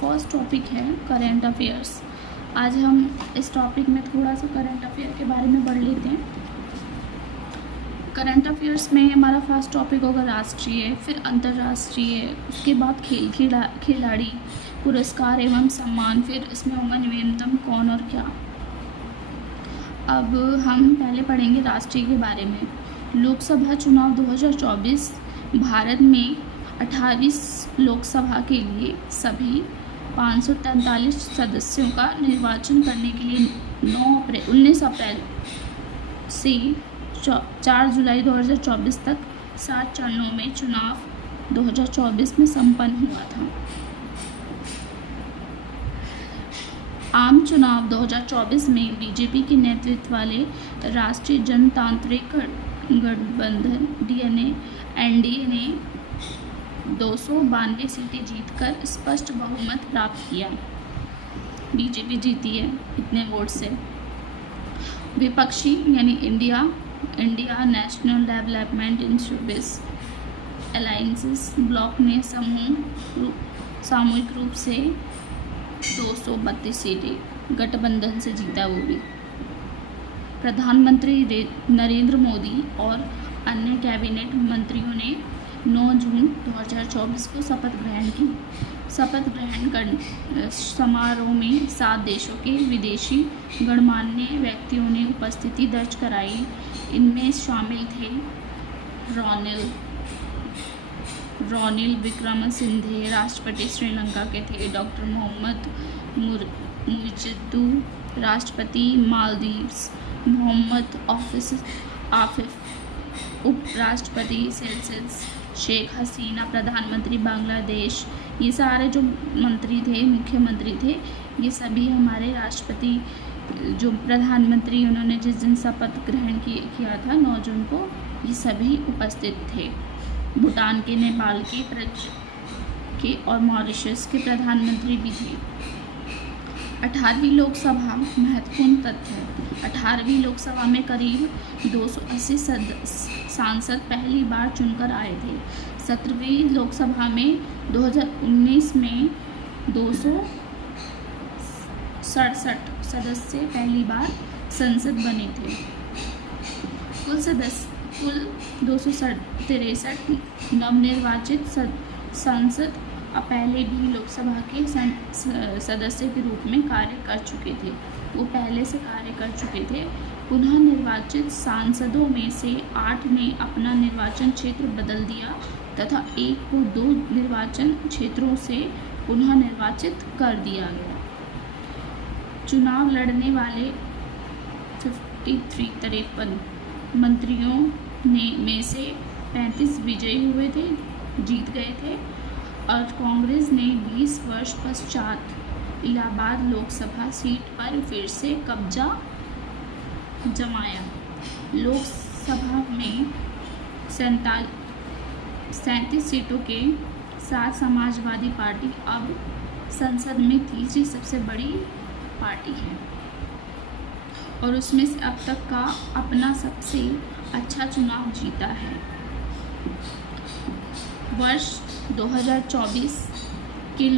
First topic है current affairs. आज हम इस टॉपिक में थोड़ा सा करंट अफेयर के बारे में पढ़ लेते हैं। करंट अफेयर्स में हमारा फर्स्ट टॉपिक होगा राष्ट्रीय, फिर अंतर्राष्ट्रीय, उसके बाद खिलाड़ी पुरस्कार एवं सम्मान, फिर इसमें होगा नवीनतम कौन और क्या। अब हम पहले पढ़ेंगे राष्ट्रीय के बारे में। लोकसभा चुनाव 2024 भारत में 28 लोकसभा के लिए सभी 543 सदस्यों का निर्वाचन करने के लिए 19 अप्रैल से 4 जुलाई 2024 तक 7 चरणों में चुनाव 2024 में संपन्न हुआ था। आम चुनाव 2024 में बीजेपी के नेतृत्व वाले राष्ट्रीय जनतांत्रिक गठबंधन एनडीए ने 292 सीटें जीतकर स्पष्ट बहुमत प्राप्त किया। बीजेपी जीती है इतने वोट से। विपक्षी यानी India national development insurance alliances block ने सामूहिक रूप से 232 सीटें गठबंधन से जीता। वो भी प्रधानमंत्री नरेंद्र मोदी और अन्य कैबिनेट मंत्रियों ने 9 जून 2024 को शपथ ग्रहण की। शपथ ग्रहण समारोह में 7 देशों के विदेशी गणमान्य व्यक्तियों ने उपस्थिति दर्ज कराई। इनमें शामिल थे रॉनिल विक्रमसिंघे, राष्ट्रपति श्रीलंका के थे। डॉक्टर मोहम्मद मुइज़्ज़ुद्दीन, राष्ट्रपति मालदीव्स। मोहम्मद आफिफ, उपराष्ट्रपति सेशेल्स। शेख हसीना, प्रधानमंत्री बांग्लादेश। ये सारे जो मंत्री थे, मुख्यमंत्री थे, ये सभी हमारे राष्ट्रपति जो प्रधानमंत्री उन्होंने जिस दिन शपथ ग्रहण किया था 9 जून को, ये सभी उपस्थित थे। भूटान के, नेपाल के और मॉरिशस के प्रधानमंत्री भी थे। 18वीं लोकसभा महत्वपूर्ण तथ्य। 18वीं लोकसभा में करीब 280 सांसद पहली बार चुनकर आए थे। 17वीं लोकसभा में 2019 में 267 सदस्य पहली बार संसद बने थे। कुल 263 नवनिर्वाचित सांसद पहले भी लोकसभा के सदस्य के रूप में कार्य कर चुके थे। वो पहले से कार्य कर चुके थे। पुनः निर्वाचित सांसदों में से 8 ने अपना निर्वाचन क्षेत्र बदल दिया तथा 1 को 2 निर्वाचन क्षेत्रों से पुनः निर्वाचित कर दिया गया। चुनाव लड़ने वाले 53 मंत्रियों में से 35 विजयी हुए थे, जीत गए थे, और कांग्रेस ने 20 वर्ष पश्चात इलाहाबाद लोकसभा सीट पर फिर से कब्जा जमाया। लोकसभा में 37 सीटों के साथ समाजवादी पार्टी अब संसद में तीसरी सबसे बड़ी पार्टी है और उसमें से अब तक का अपना सबसे अच्छा चुनाव जीता है। वर्ष 2024 के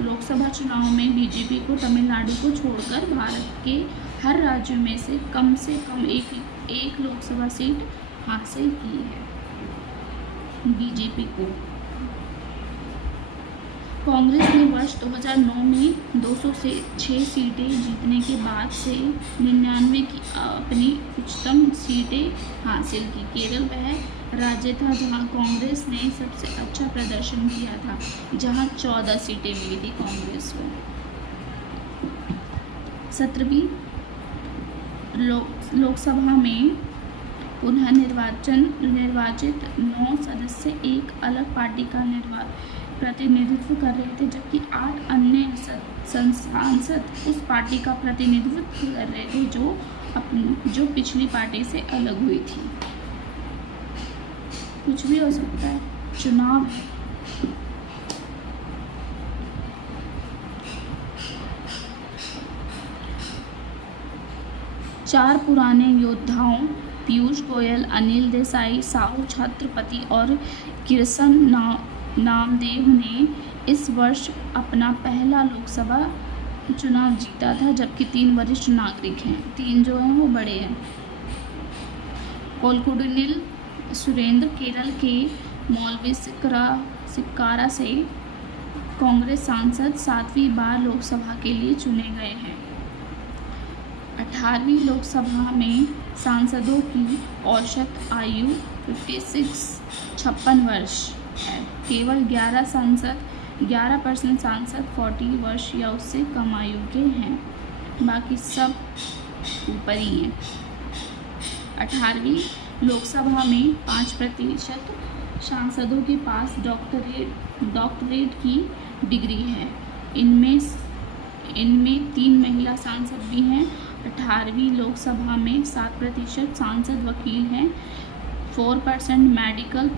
लोकसभा चुनाव में बीजेपी को तमिलनाडु को छोड़कर भारत के हर राज्य में से कम एक लोकसभा सीट हासिल की है बीजेपी को। कांग्रेस ने वर्ष 2009 में 206 सीटें जीतने के बाद से 99 की अपनी उच्चतम सीटें हासिल की। केरल वह राज्य था जहां कांग्रेस ने सबसे अच्छा प्रदर्शन किया था, जहां 14 सीटें मिली थी कांग्रेस को। 17वीं लोकसभा में पुनः निर्वाचित 9 सदस्य एक अलग पार्टी का प्रतिनिधित्व कर रहे थे, जबकि 8 अन्य सांसद उस पार्टी का प्रतिनिधित्व कर रहे थे जो पिछली पार्टी से अलग हुई थी। कुछ भी हो सकता है, चुनाव है। चार पुराने योद्धाओं पीयूष गोयल, अनिल देसाई, साहू छत्रपति और किशन नामदेव ने इस वर्ष अपना पहला लोकसभा चुनाव जीता था, जबकि 3 वरिष्ठ नागरिक हैं, 3 जो हैं वो बड़े हैं। कोलकुडिनिल सुरेंद्र केरल के मौलवी सिक्कारा से कांग्रेस सांसद 7वीं बार लोकसभा के लिए चुने गए हैं। 18वीं लोकसभा में सांसदों की औसत आयु 56 वर्ष है। केवल 11% सांसद 40 वर्ष या उससे कम आयु के हैं, बाकी सब ऊपर ही हैं। 18वीं लोकसभा में 5% सांसदों के पास डॉक्टरेट की डिग्री है। इनमें 3 महिला सांसद भी हैं। 18वीं लोकसभा में 7% सांसद वकील हैं, 4% मेडिकल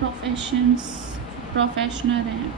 प्रोफेशनल हैं।